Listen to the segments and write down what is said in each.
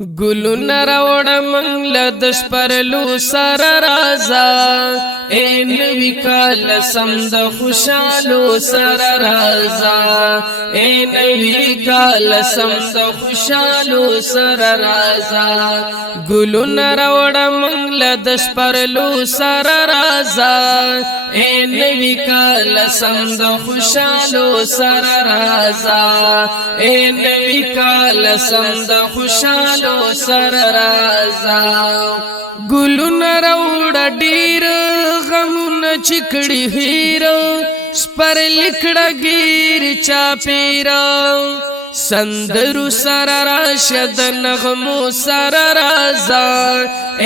گلونا راوڑا منگلا دش پرلو سار رازا اے نبی کال سمد خوشالو سار رازا اے نبی کال سمد خوشالو سار رازا گلونا راوڑا منگلا دش پرلو سار رازا اے نبی کال سمد خوشالو سار رازا اے نبی کال سمد خوشالو سر رازا گلونا روڑا ډیر غمونا چکڑی هیر سپر لکڑا گیر چاپیرا سندرو سر راشد نغمو سر رازا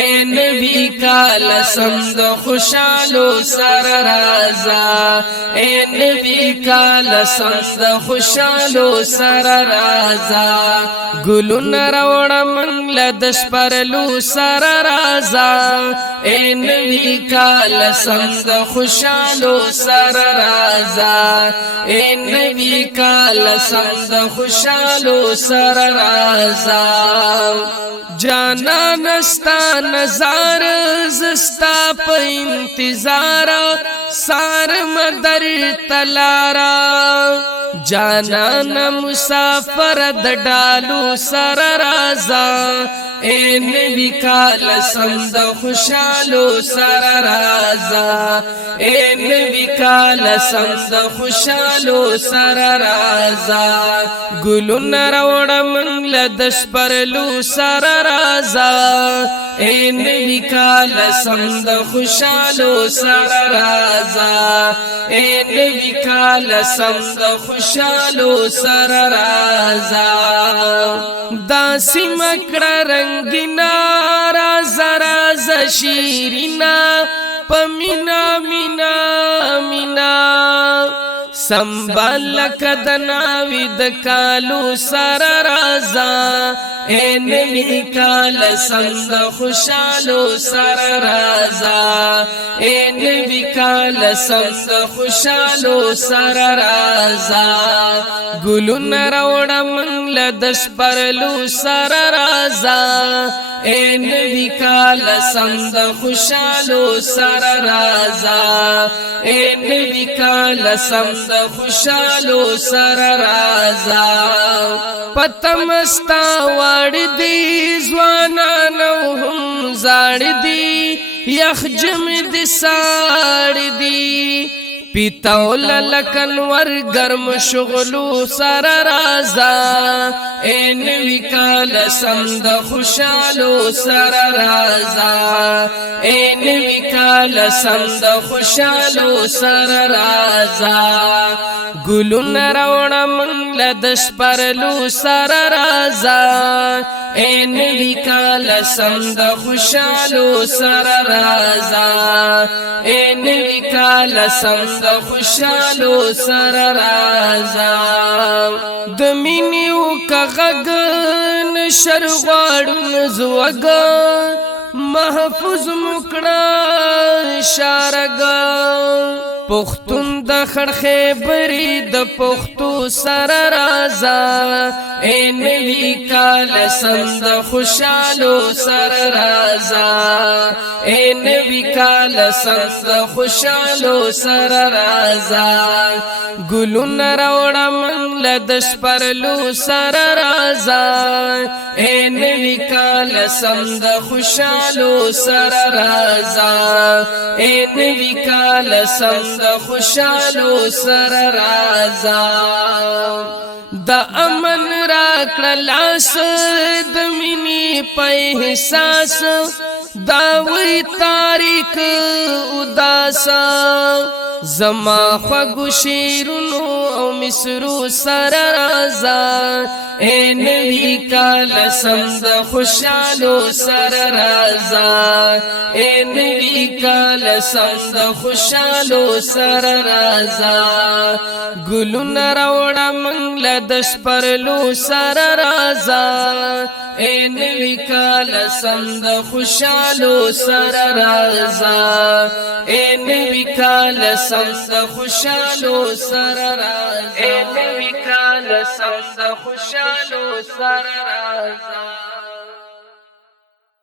اے نبی کال سمد خوشالو سر رازا اے نبی کال سمد خوشالو سر رازا گلونا روڑا منگلا دش پرلو سر رازا اے نبی کال سمد خوشالو سر رازا اے نبی کال سمد خوشالو سر رازا جانا نستا نظار زستا پا انتظار سار مدر تلارا جانا مسافر دڈالو سر رازا اے نبی کال سمد خوشالو سر رازا اے نبی کال سمد خوشالو سر رازا گلونا روڑا منگلا دش پرلو سر رازا اے نبی کال سمد خوشالو سر رازا اے نبی کال سمد خوشالو سر رازا داسی مکڑا رنگینا رازا رازا شیرینا پمینا مینا مینا سنبال لکدناوی دکالو سر رازا اے نبی کال سمد خوشالو سر رازا اے نبی کال سمد خوشالو سر رازا گلونا روڑا منگلا دش پرلو سر رازا اے نبی کال سمد خوشالو سر رازا اے نبی کال سمد خوشالو سر رازا پتمستا واڑ دی زوانانو هم زاڑ دی یخ جم دی ساڑ دی پیتاول لکنور گرم شغلو سر رازا اے نبی کال سمد خوشالو سر رازا اے نبی کال سمد خوشالو سر رازا گلونا روڑا منگلا دش پرلو سر رازا اے نبی کال سمد خوشالو سر رازا اے نبی کال سمد خوشالو سر رازا دمینیو کا غگن شرغوارن زوگا محفوظ مکڑا شارگا پختون د خړخې بری د پختو سر رازا اے نبی کال سمد خوشالو سر رازا اے نبی کال سمد خوشالو سر رازا گلونا روڑا منگلا دش پرلو سر رازا اے نبی کال سمد خوشالو سر رازا اے نبی کال سمد خوشالو سر رازا دا امن راکڑا لاس دمینی پای حساس داوی تاریک اداسا زما خوگو شیرونو او مصرو سر رازا اے نبی کال سمد خوشالو سر رازا اے نبی کال سمد خوشالو سر رازا گلونا روڑا منگلا دش پرلو سر رازا اے نبی کال سمد خوشالو سر رازا اے نبی کال سمد خوشالو سر رازا اے نبی کال سمد خوشالو سر رازا